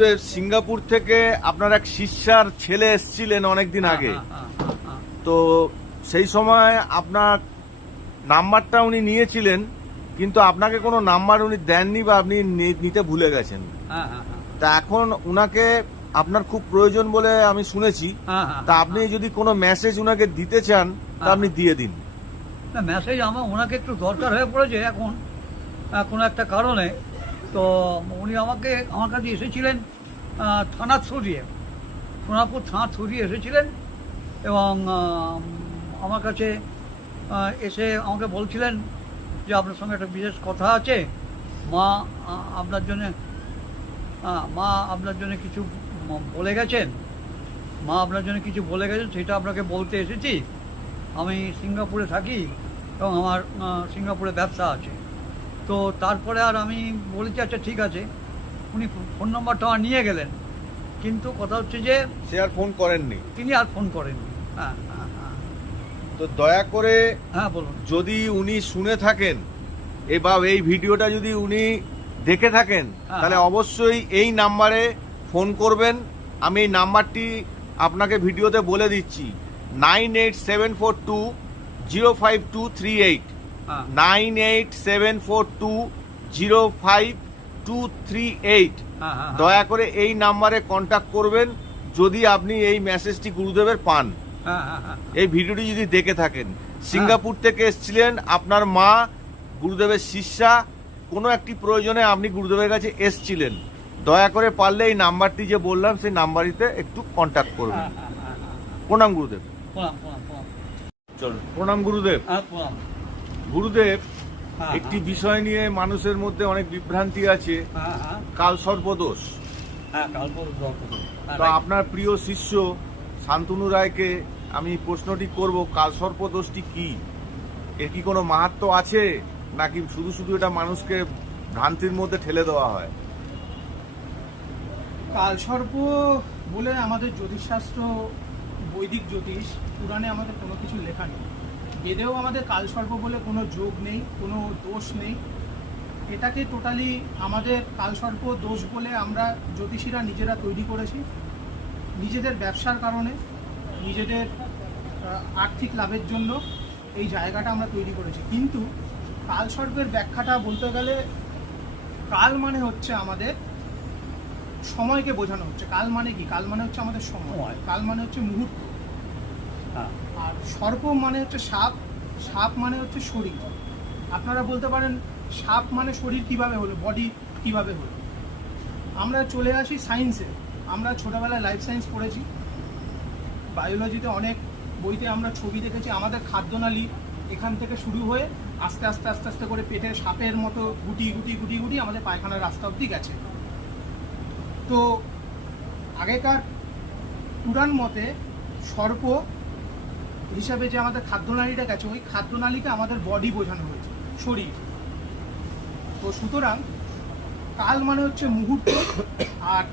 গুরুদেব, সিঙ্গাপুর থেকে আপনার এক শিষ্যার ছেলে এসেছিলেন অনেকদিন আগে। তো সেই সময় আপনার নাম্বারটা উনি নিয়েছিলেন, কিন্তু আপনাকে কোনো নাম্বার উনি দেননি বা আপনি নিতে ভুলে গেছেন। তা এখন উনাকে আপনার খুব প্রয়োজন বলে আমি শুনেছি। তা আপনি যদি কোনো মেসেজ উনাকে দিতে চান তা আপনি দিয়ে দিন। না, মেসেজ ওনাকে একটু দরকার হয়ে পড়েছে এখন কোনো একটা কারণে। তো উনি আমার কাছে এসেছিলেন থানা থ্রু দিয়ে, সোনাপুর থানা থ্রু দিয়ে এসেছিলেন এবং আমার কাছে এসে আমাকে বলছিলেন যে আপনার সঙ্গে একটা বিশেষ কথা আছে, মা আপনার জন্য কিছু বলে গেছেন, সেটা আপনাকে বলতে এসেছি। আমি সিঙ্গাপুরে থাকি এবং আমার সিঙ্গাপুরে ব্যবসা আছে। তো তারপরে আর আমি বলেছি আচ্ছা ঠিক আছে। উনি ফোন নম্বরটা আমার নিয়ে গেলেন, কিন্তু কথা হচ্ছে যে সে আর ফোন করেননি। তিনি আর ফোন করেননি। তো দয়া করে বলুন। যদি উনি শুনে থাকেন বা এই ভিডিওটা যদি উনি দেখে থাকেন তাহলে অবশ্যই এই নাম্বারে ফোন করবেন। আমি এই নাম্বারটি আপনাকে ভিডিওতে বলে দিচ্ছি, 9874205238, 9874205238। দয়া করে এই নাম্বারে কন্ট্যাক্ট করবেন যদি আপনি এই মেসেজটি গুরুদেবের পান। এই ভিডিওটি যদি দেখে থাকেন, সিঙ্গাপুর থেকে এসেছিলেন আপনার মা, গুরুদেবের শিষ্যা, কোনো একটি প্রয়োজনে আপনি গুরুদেবের কাছে এসেছিলেন। দয়া করে পারলে এই নাম্বারটি যে বললাম সেই নাম্বারটিতে একটু কন্ট্যাক্ট করবেন। প্রণাম গুরুদেব। চলুন, প্রণাম গুরুদেব। গুরুদেব, একটি বিষয় নিয়ে মানুষের মধ্যে অনেক বিভ্রান্তি আছে, কালসর্পদোষ। তো আপনার প্রিয় শিষ্য শান্তনু রায়কে আমি প্রশ্নটি করব, কালসর্পদোষটি কি? এর কি কোনো মাহাত্ম্য আছে নাকি শুধু শুধু এটা মানুষকে ভ্রান্তির মধ্যে ঠেলে দেওয়া হয়? কালসর্প বলে আমাদের জ্যোতিষশাস্ত্র, বৈদিক জ্যোতিষ, পুরাণে আমাদের কোনো কিছু লেখা নেই। বেদেও আমাদের কালসর্প বলে কোনো যোগ নেই, কোনো দোষ নেই। এটাকে টোটালি আমাদের কালসর্প দোষ বলে আমরা জ্যোতিষীরা নিজেরা তৈরি করেছি, নিজেদের ব্যবসার কারণে, নিজেদের আর্থিক লাভের জন্য এই জায়গাটা আমরা তৈরি করেছি। কিন্তু কালসর্পের ব্যাখ্যাটা বলতে গেলে, কাল মানে হচ্ছে আমাদের সময়কে বোঝানো হচ্ছে। কাল মানে কি? কাল মানে হচ্ছে আমাদের সময়, কাল মানে হচ্ছে মুহূর্ত। আর সর্প মানে হচ্ছে সাপ, সাপ মানে হচ্ছে শরীর। আপনারা বলতে পারেন সাপ মানে শরীর কিভাবে হলো, বডি কিভাবে হলো? আমরা চলে আসি সায়েন্সে। আমরা ছোটবেলায় লাইফ সায়েন্স পড়েছি, বায়োলজিতে অনেক বইতে আমরা ছবি দেখেছি। আমাদের খাদ্যনালী এখান থেকে শুরু হয়ে আস্তে আস্তে আস্তে আস্তে করে পেটে সাপের মতো গুটি গুটি গুটি গুটি আমাদের পায়খানার রাস্তা অবধি গেছে। তো আগেকার পুরাণ মতে সর্প হিসাবে যে আমাদের খাদ্যনালীটা গেছে, ওই খাদ্যনালীকে আমাদের বডি বোঝানো হয়েছে, শরীর। তো সুতরাং কাল মানে হচ্ছে মুহূর্ত আর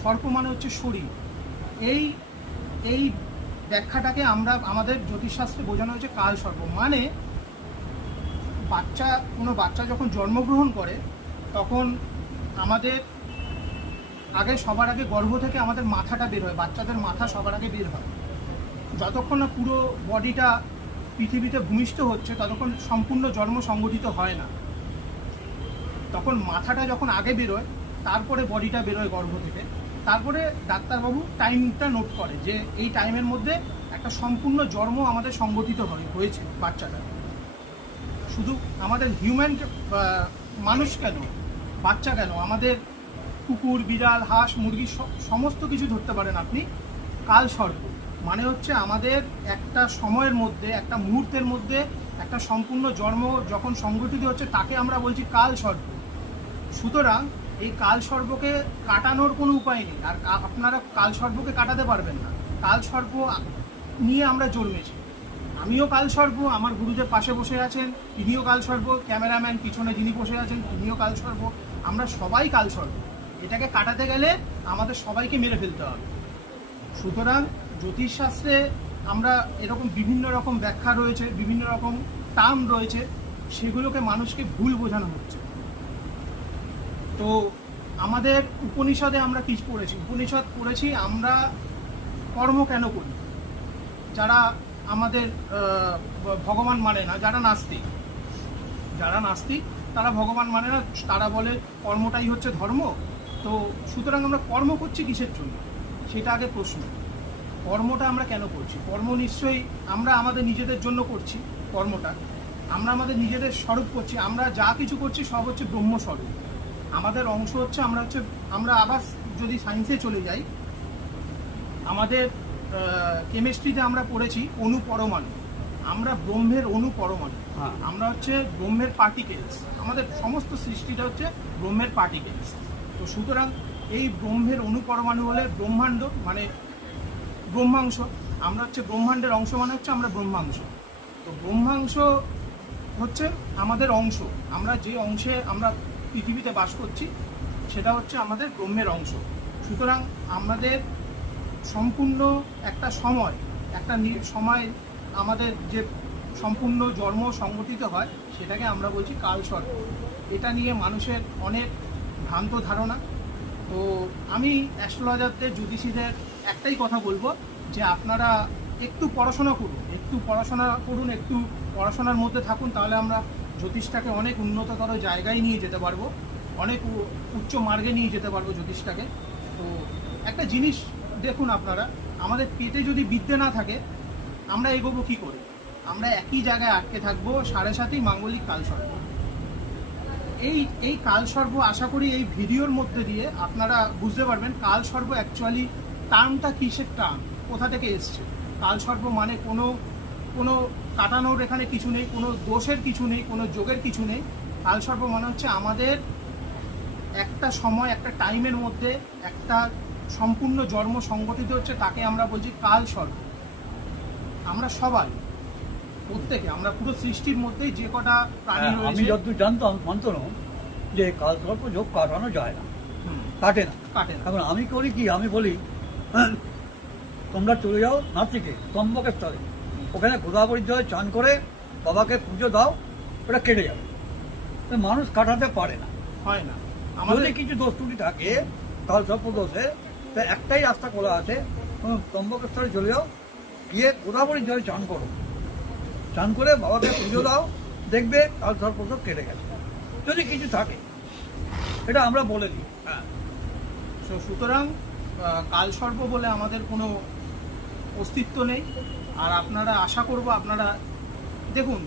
সর্প মানে হচ্ছে শরীর। এই ব্যাখ্যাটাকে আমরা আমাদের জ্যোতিষশাস্ত্রে বোঝানো হয়েছে কাল সর্প। মানে কোনো বাচ্চা যখন জন্মগ্রহণ করে তখন আমাদের সবার আগে গর্ভ থেকে আমাদের মাথাটা বের হয়, বাচ্চাদের মাথা সবার আগে বের হয়। যতক্ষণ না পুরো বডিটা পৃথিবীতে ভূমিষ্ঠ হচ্ছে ততক্ষণ সম্পূর্ণ জন্ম সংগঠিত হয় না। তখন মাথাটা যখন আগে বেরোয়, তারপরে বডিটা বেরোয় গর্ভ থেকে। তারপরে ডাক্তারবাবু টাইমটা নোট করে যে এই টাইমের মধ্যে একটা সম্পূর্ণ জন্ম আমাদের সংগঠিত হয়েছে বাচ্চাটা। শুধু আমাদের হিউম্যান মানুষ কেন, বাচ্চা কেন, আমাদের কুকুর, বিড়াল, হাঁস, মুরগি সমস্ত কিছু ধরতে পারেন আপনি। কালসর্প মানে হচ্ছে আমাদের একটা সময়ের মধ্যে, একটা মুহূর্তের মধ্যে একটা সম্পূর্ণ জন্ম যখন সংগঠিত হচ্ছে তাকে আমরা বলছি কালসর্প। সুতরাং এই কালসর্পকে কাটানোর কোনো উপায় নেই, আর আপনারা কালসর্পকে কাটাতে পারবেন না। কালসর্প নিয়ে আমরা জন্মেছি। আমিও কালসর্প, আমার গুরুদেব পাশে বসে আছেন, তিনিও কালসর্প, ক্যামেরাম্যান পিছনে যিনি বসে আছেন তিনিও কালসর্প। আমরা সবাই কালসর্প। এটাকে কাটাতে গেলে আমাদের সবাইকে মেরে ফেলতে হবে। সুতরাং জ্যোতিষশাস্ত্রে আমরা এরকম বিভিন্ন রকম ব্যাখ্যা রয়েছে, বিভিন্ন রকম টার্ম রয়েছে, সেগুলোকে মানুষকে ভুল বোঝানো হচ্ছে। তো আমাদের উপনিষদে আমরা কি পড়েছি? উপনিষদ পড়েছি আমরা কর্ম কেন করি। যারা আমাদের ভগবান মানে না, যারা নাস্তিক তারা ভগবান মানে না, তারা বলে কর্মটাই হচ্ছে ধর্ম। তো সুতরাং আমরা কর্ম করছি কিসের জন্য, সেটা আগে প্রশ্ন। কর্মটা আমরা কেন করছি? কর্ম নিশ্চয়ই আমরা আমাদের নিজেদের জন্য করছি। কর্মটা আমরা আমাদের নিজেদের স্বরূপ করছি। আমরা যা কিছু করছি সব হচ্ছে ব্রহ্মস্বরূপ। আমাদের অংশ হচ্ছে আমরা আবার যদি সায়েন্সে চলে যাই, আমাদের কেমিস্ট্রিতে আমরা পড়েছি অণু পরমাণু। আমরা ব্রহ্মের অণু পরমাণু, আমরা হচ্ছে ব্রহ্মের পার্টিকেলস। আমাদের সমস্ত সৃষ্টিটা হচ্ছে ব্রহ্মের পার্টিকেলস। তো সুতরাং এই ব্রহ্মের অণু পরমাণু হলে ব্রহ্মাণ্ড মানে ব্রহ্মাংশ। আমরা হচ্ছে ব্রহ্মাণ্ডের অংশ মানে হচ্ছে আমরা ব্রহ্মাংশ। তো ব্রহ্মাংশ হচ্ছে আমাদের অংশ। আমরা যে অংশে আমরা পৃথিবীতে বাস করছি সেটা হচ্ছে আমাদের ব্রহ্মের অংশ। সুতরাং আমাদের সম্পূর্ণ একটা সময় আমাদের যে সম্পূর্ণ জন্ম সংগঠিত হয় সেটাকে আমরা বলছি কালসর্প। এটা নিয়ে মানুষের অনেক ভ্রান্ত ধারণা। তো আমি অ্যাস্ট্রোলজারদের, জ্যোতিষীদের একটাই কথা বলবো যে আপনারা একটু পড়াশোনা করুন, একটু পড়াশোনার মধ্যে থাকুন, তাহলে আমরা জ্যোতিষটাকে অনেক উন্নততর জায়গায় নিয়ে যেতে পারবো, অনেক উচ্চ মার্গে নিয়ে যেতে পারবো জ্যোতিষটাকে। তো একটা জিনিস দেখুন আপনারা, আমাদের পেটে যদি বিদ্যে না থাকে আমরা এগোবো কী করে? আমরা একই জায়গায় আটকে থাকবো। 7.5 মাঙ্গলিক কালসর্প। এই কালসর্প আশা করি এই ভিডিওর মধ্যে দিয়ে আপনারা বুঝতে পারবেন কালসর্প অ্যাকচুয়ালি টার্মটা কিসের টার্ম, কোথা থেকে এসছে। কালসর্প মানে কোনো কাটানোর এখানে কিছু নেই, কোনো দোষের কিছু নেই, কোনো যোগের কিছু নেই। কালসর্প মানে হচ্ছে আমাদের একটা সময়, একটা টাইমের মধ্যে একটা সম্পূর্ণ জন্ম সংগঠিত হচ্ছে, তাকে আমরা বলছি কালসর্প। আমরা সবাই প্রত্যেকে, আমরা পুরো সৃষ্টির মধ্যেই যে কটা প্রাণী রয়েছে, আমি যতদূর জানতাম শান্তনু যে কালসর্প যোগ কাটানো যায় না, কাটে না। এখন আমি করি কি, আমি বলি তোমরা চলে যাও নাসিকে ত্রম্বকেশ্বরে, ওখানে গোদাবরী জলে চান করে বাবাকে পুজো দাও, ওটা কেটে যাবে। মানুষ কাটাতে পারে না, হয় না। আমাদের কিছু দোষ ত্রুটি থাকে কালসর্প দোষে, তো একটাই রাস্তা খোলা আছে, ত্রম্বকেশ্বরে চলে যাও, গিয়ে গোদাবরী জলে চান করো, চান করে বাবাকে পুজো দাও, দেখবে কালসর্প দোষ কেটে গেছে যদি কিছু থাকে। এটা আমরা বলে দিই। সুতরাং কালসর্প বলে আমাদের কোনো অস্তিত্ব নেই। আর আপনারা আশা করব, আপনারা দেখুন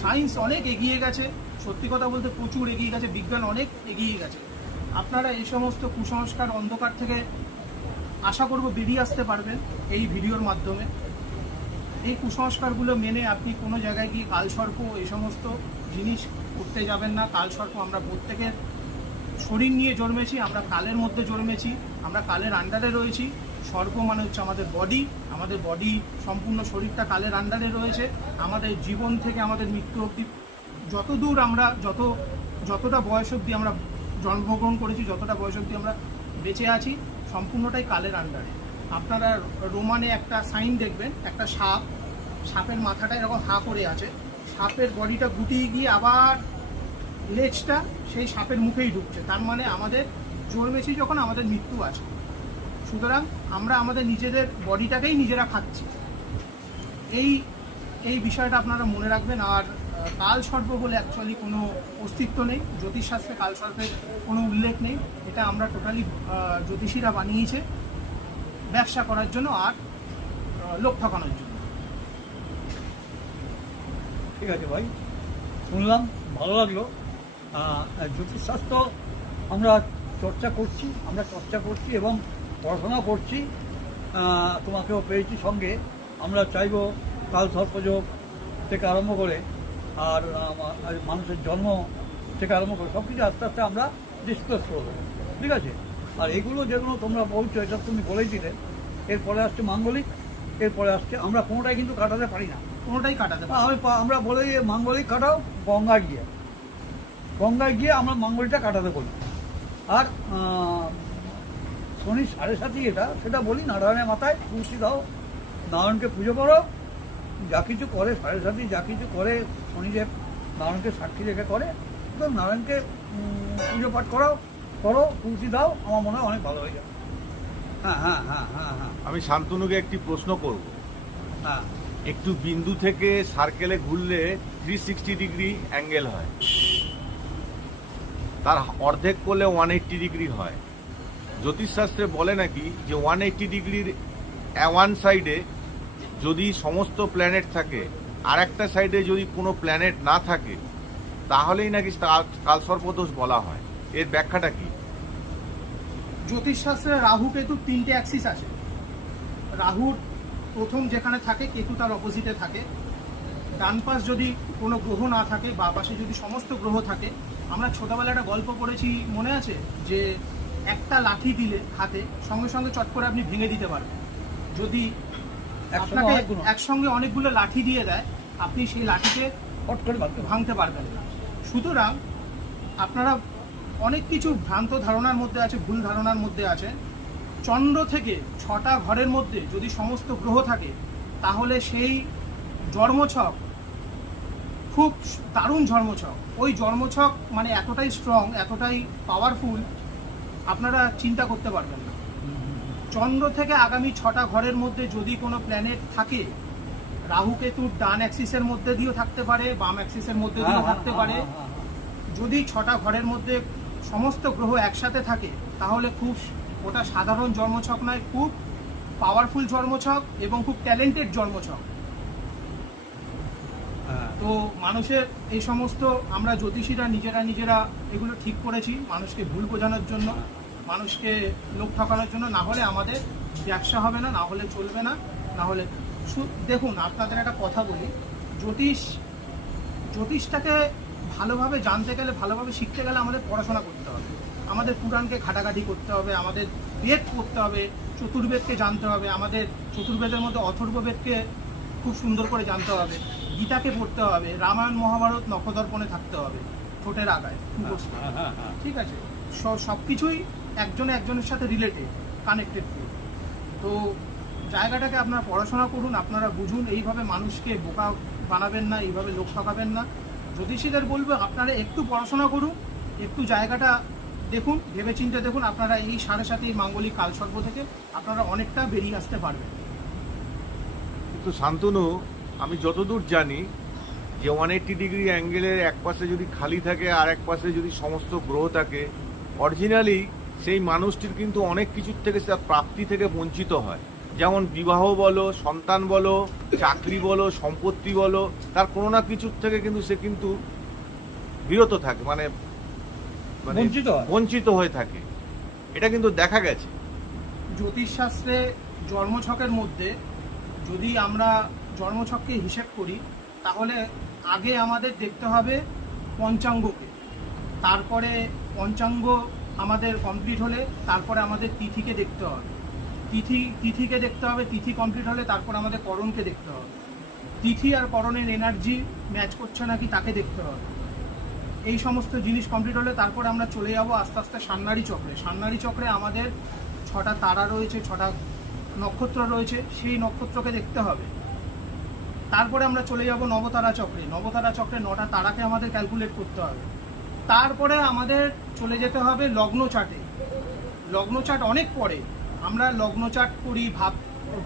সায়েন্স অনেক এগিয়ে গেছে, সত্যি কথা বলতে প্রচুর এগিয়ে গেছে, বিজ্ঞান অনেক এগিয়ে গেছে। আপনারা এই সমস্ত কুসংস্কার, অন্ধকার থেকে আশা করব বেরিয়ে আসতে পারবেন এই ভিডিওর মাধ্যমে। এই কুসংস্কারগুলো মেনে আপনি কোনো জায়গায় গিয়ে কালসর্প এই সমস্ত জিনিস করতে যাবেন না। কালসর্প আমরা প্রত্যেকের শরীর নিয়ে জন্মেছি, আমরা কালের মধ্যে জন্মেছি, আমরা কালের আন্ডারে রয়েছি। সর্প মানে হচ্ছে আমাদের বডি, সম্পূর্ণ শরীরটা কালের আন্ডারে রয়েছে। আমাদের জীবন থেকে আমাদের মৃত্যু অবধি যতদূর আমরা যতটা বয়স অবধি আমরা জন্মগ্রহণ করেছি, যতটা বয়স অবধি আমরা বেঁচে আছি, সম্পূর্ণটাই কালের আন্ডারে। আপনারা রোমানে একটা সাইন দেখবেন, একটা সাপের মাথাটা এরকম হা করে আছে, সাপের বডিটা গুটিয়ে গিয়ে আবার লেজটা সেই সাপের মুখেই ঢুকছে। তার মানে আমাদের জন্মেছি যখন, আমাদের মৃত্যু আছে। সুতরাং আমরা আমাদের নিজেদের বডিটাকেই নিজেরা খাচ্ছি। এই বিষয়টা আপনারা মনে রাখবেন। আর কালসর্প বলে অ্যাকচুয়ালি কোনো অস্তিত্ব নেই, জ্যোতিষশাস্ত্রে কালসর্পের কোনো উল্লেখ নেই। এটা আমরা টোটালি জ্যোতিষীরা বানিয়েছে ব্যবসা করার জন্য আর লোক ঠকানোর জন্য। ঠিক আছে ভাই, শুনলাম, ভালো লাগলো। জ্যোতিষশাস্ত্র আমরা চর্চা করছি এবং পড়াশোনা করছি। তোমাকেও পেয়েছি সঙ্গে। আমরা চাইব কালসর্পযোগ থেকে আরম্ভ করে আর মানুষের জন্ম থেকে আরম্ভ করে সব কিছু আস্তে আস্তে আমরা ডিসকাস করবো, ঠিক আছে? আর এগুলো যেগুলো তোমরা বলছো, এটা তুমি বলেই দিলে। এরপরে আসছে মাঙ্গলিক, এরপরে আসছে, আমরা কোনোটাই কিন্তু কাটাতে পারি না, আমরা বলে মাঙ্গলিক কাটাও, গঙ্গায় গিয়ে আমরা মাঙ্গলিকটা কাটাতে বলি। আর শনি 7.5 সেটা বলি, নারায়ণের মাথায় তুলসী দাও, নারায়ণকে পুজো করো। যা কিছু করে 7.5, যা কিছু করে শনিদেব নারায়ণকে সাক্ষী রেখে করে, তো নারায়ণকে পুজো পাঠ করাও, করো, তুলসী দাও, আমার মনে হয় অনেক ভালো হয়ে যাবে। হ্যাঁ হ্যাঁ হ্যাঁ হ্যাঁ হ্যাঁ আমি শান্তনুকে একটি প্রশ্ন করব। হ্যাঁ। একটু বিন্দু থেকে সার্কেলে ঘুরলে 360 ডিগ্রি অ্যাঙ্গেল হয়, তার অর্ধেক করলে 180 ডিগ্রি হয়। জ্যোতিষশাস্ত্রে বলে নাকি যে 180 ডিগ্রির ওয়ান সাইডে যদি সমস্ত প্ল্যানেট থাকে, আর একটা সাইডে যদি কোনো প্ল্যানেট না থাকে, তাহলেই নাকি কালসর্পদোষ বলা হয়। এর ব্যাখ্যাটা কি? জ্যোতিষশাস্ত্রে রাহু কেতু 3টে অ্যাক্সিস আছে। রাহুর প্রথম যেখানে থাকে, কেতু তার অপোজিটে থাকে। ডান পাশ যদি কোনো গ্রহ না থাকে, বা পাশে যদি সমস্ত গ্রহ থাকে, আমরা ছোটবেলায় একটা গল্প পড়েছি, মনে আছে, যে একটা লাঠি দিলে হাতে সঙ্গে সঙ্গে চট করে আপনি ভেঙে দিতে পারবেন। যদি আপনাকে একসঙ্গে অনেকগুলো লাঠি দিয়ে দেয়, আপনি সেই লাঠিকে হট করে ভাঙতে পারবেন না। সুতরাং আপনারা অনেক কিছু ভ্রান্ত ধারণার মধ্যে আছে, ভুল ধারণার মধ্যে আছে। চন্দ্র থেকে 6টা ঘরের মধ্যে যদি সমস্ত গ্রহ থাকে, তাহলে সেই জন্মছক খুব দারুণ জন্মছক। ওই জন্মছক মানে এতটাই স্ট্রং, এতটাই পাওয়ারফুল, আপনারা চিন্তা করতে পারবেন না। চন্দ্র থেকে আগামী 6টা ঘরের মধ্যে যদি কোনো প্ল্যানেট থাকে, রাহু কেতুর ডান অ্যাক্সিসের মধ্যে দিয়েও থাকতে পারে, বাম অ্যাক্সিসের মধ্যে দিয়েও থাকতে পারে। যদি 6টা ঘরের মধ্যে সমস্ত গ্রহ একসাথে থাকে, তাহলে খুব ওটা সাধারণ জন্মছক নয়, খুব পাওয়ারফুল জন্মছক এবং খুব ট্যালেন্টেড জন্মছক। তো মানুষের এই সমস্ত, আমরা জ্যোতিষীরা নিজেরা এগুলো ঠিক করেছি মানুষকে ভুল বোঝানোর জন্য, মানুষকে লোক ঠকানোর জন্য। না হলে আমাদের ব্যবসা হবে না, না হলে চলবে না, না হলে দেখুন, আপনাদের একটা কথা বলি, জ্যোতিষটাকে ভালোভাবে জানতে গেলে, ভালোভাবে শিখতে গেলে আমাদের পড়াশোনা করতে হবে, আমাদের পুরাণকে ঘাটাঘাটি করতে হবে, আমাদের বেদ পড়তে হবে, চতুর্বেদকে জানতে হবে, আমাদের চতুর্বেদের মধ্যে অথর্ববেদকে খুব সুন্দর করে জানতে হবে, গীতাকে পড়তে হবে, রামায়ণ মহাভারত নখদর্পণে থাকতে হবে, ঠোঁটের আগায়, ঠিক আছে? সব কিছুই একজনের সাথে রিলেটেড, কানেক্টেড। তো জায়গাটাকে আপনারা পড়াশোনা করুন, আপনারা বুঝুন, এইভাবে মানুষকে বোকা বানাবেন না, এইভাবে লোক ঠকাবেন না। জ্যোতিষীদের বলবো, আপনারা একটু পড়াশোনা করুন, একটু জায়গাটা দেখুন, ভেবেচিন্তে দেখুন, আপনারা এই 7.5 মাঙ্গলিক কালসর্প থেকে আপনারা অনেকটা বেরিয়ে আসতে পারবেন। কিন্তু শান্তনু, আমি যতদূর জানি যে 180 ডিগ্রি অ্যাঙ্গেলের এক পাশে যদি খালি থাকে আর এক পাশে যদি সমস্ত গ্রহ থাকে, অরিজিনালি সেই মানুষটির কিন্তু অনেক কিছুর থেকে, তার প্রাপ্তি থেকে বঞ্চিত হয়। যেমন বিবাহ বলো, সন্তান বলো, চাকরি বলো, সম্পত্তি বলো, তার কোনো না কিছুর থেকে কিন্তু সে কিন্তু বিরত থাকে, মানে বঞ্চিত হয়ে থাকে। এটা কিন্তু দেখা গেছে জ্যোতিষশাস্ত্রে। জন্মছকের মধ্যে যদি আমরা জন্মছককে হিসেব করি, তাহলে আগে আমাদের দেখতে হবে পঞ্চাঙ্গকে, তারপরে পঞ্চাঙ্গ আমাদের কমপ্লিট হলে তারপরে আমাদের তিথিকে দেখতে হবে, তিথিকে দেখতে হবে, তিথি কমপ্লিট হলে তারপর আমাদের করণকে দেখতে হবে, তিথি আর করণের এনার্জি ম্যাচ করছে নাকি তাকে দেখতে হবে। এই সমস্ত জিনিস কমপ্লিট হলে তারপরে আমরা চলে যাব আস্তে আস্তে সান্নাড়ি চক্রে। সান্নাড়ি চক্রে আমাদের 6টা তারা রয়েছে, 6টা নক্ষত্র রয়েছে, সেই নক্ষত্রকে দেখতে হবে। তারপরে আমরা চলে যাব নবতারা চক্রে। নবতারা চক্রে 9টা তারাকে আমাদের ক্যালকুলেট করতে হবে। তারপরে আমাদের চলে যেতে হবে লগ্ন চার্টে। লগ্ন চার্ট অনেক পরে, আমরা লগ্ন চার্ট করি,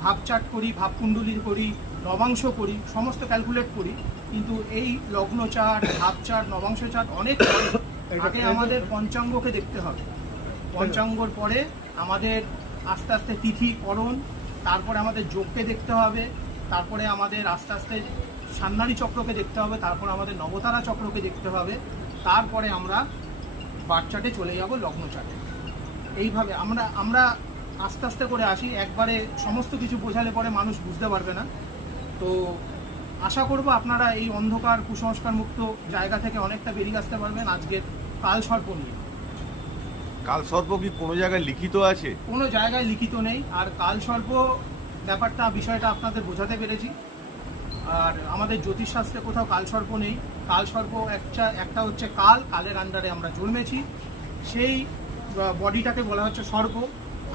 ভাব চার্ট করি, ভাবকুণ্ডলী করি, নবাংশ করি, সমস্ত ক্যালকুলেট করি, কিন্তু এই লগ্ন চার্ট, ভাব চার্ট, নবাংশ চার্ট অনেক পরে। আগে আমাদের পঞ্চাঙ্গকে দেখতে হবে, পঞ্চাঙ্গর পরে আমাদের আস্তে আস্তে তিথি, করণ, তারপরে আমাদের যোগকে দেখতে হবে, তারপরে আমাদের আস্তে আস্তে সান্নাড়ি চক্রকে দেখতে হবে, তারপর আমাদের নবতারা চক্রকে দেখতে হবে, তারপরে আমরা বার চার্টে চলে যাব, লগ্ন চার্টে। এইভাবে আমরা আস্তে আস্তে করে আসি, একবারে সমস্ত কিছু বোঝালে পরে মানুষ বুঝতে পারবে না। তো আশা করব আপনারা এই অন্ধকার কুসংস্কার মুক্ত জায়গা থেকে অনেকটা বেরিয়ে আসতে পারবেন। আজকের কালসর্প নিয়ে, কালসর্প কি কোনো জায়গায় লিখিত আছে? কোনো জায়গায় লিখিত নেই। আর কালসর্প ব্যাপারটা, বিষয়টা আপনাদের বোঝাতে পেরেছি। আর আমাদের জ্যোতিষশাস্ত্রে কোথাও কালসর্প নেই। কালসর্প একটা হচ্ছে কালের আন্ডারে আমরা জন্মেছি, সেই বডিটাকে বলা হচ্ছে সর্প।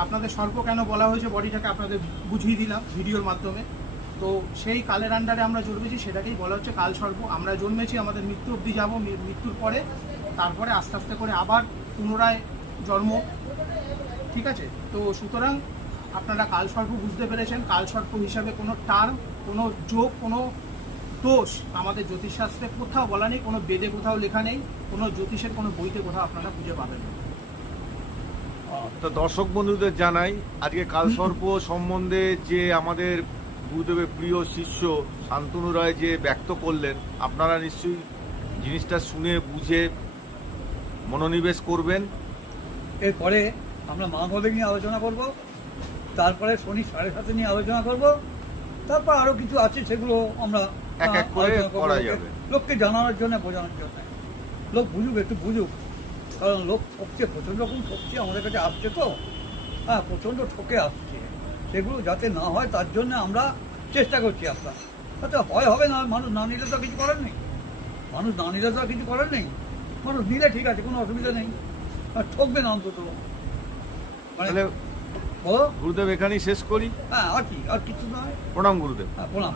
আপনাদের সর্প কেন বলা হয়েছে বডিটাকে আপনাদের বুঝিয়ে দিলাম ভিডিওর মাধ্যমে। তো সেই কালের আন্ডারে আমরা জন্মেছি, সেটাকেই বলা হচ্ছে কালসর্প। আমরা জন্মেছি, আমাদের মৃত্যু অবধি যাব, মৃত্যুর পরে তারপরে আস্তে আস্তে করে আবার পুনরায় জন্ম, ঠিক আছে? তো সুতরাং আপনারা কালসর্প বুঝতে পেরেছেন। কালসর্প হিসাবে কোনো টার্ম, কোনো যোগ, কোনো দোষ আমাদের জ্যোতিষশাস্ত্রে কোথাও বলা নেই, কোনো বেদে কোথাও লেখা নেই, কোনো জ্যোতিষের কোনো বইতে কোথাও আপনারা খুঁজে পাবেন না। তো দর্শক বন্ধুদের জানাই আজকে কালসর্প সম্বন্ধে যে আমাদের গুরুদেবের প্রিয় শিষ্য শান্তনু রায় যে ব্যক্ত করলেন, আপনারা নিশ্চয়ই জিনিসটা শুনে বুঝে মনোনিবেশ করবেন। এরপরে আমরা মহামদেব নিয়ে আলোচনা করব, তারপরে শনি 7.5 নিয়ে আলোচনা করব, তারপর আরও কিছু আছে সেগুলো আমরা এক এক করে আলোচনা করবো। করা যাবে। লোককে জানানোর জন্য, বোঝানোর জন্য, লোক বুঝুক, একটু বুঝুক, কারণ লোক ঠকছে, প্রচণ্ড রকম ঠকছে, আমাদের কাছে আসছে তো, হ্যাঁ প্রচণ্ড ঠকে আসছে, সেগুলো যাতে না হয় তার জন্য আমরা চেষ্টা করছি। আপনার তাতে হয় হবে না, মানুষ না নিলে তো কিছু করার নেই, মানুষ না নিলে তো আর কিছু করার নেই, মানুষ নিলে ঠিক আছে, কোনো অসুবিধা নেই, আর ঠকবে না অন্তত। মানে তাহলে ও গুরুদেব এখানেই শেষ করি। হ্যাঁ, আর কি, আর কিছু নয়। প্রণাম গুরুদেব। হ্যাঁ, প্রণাম।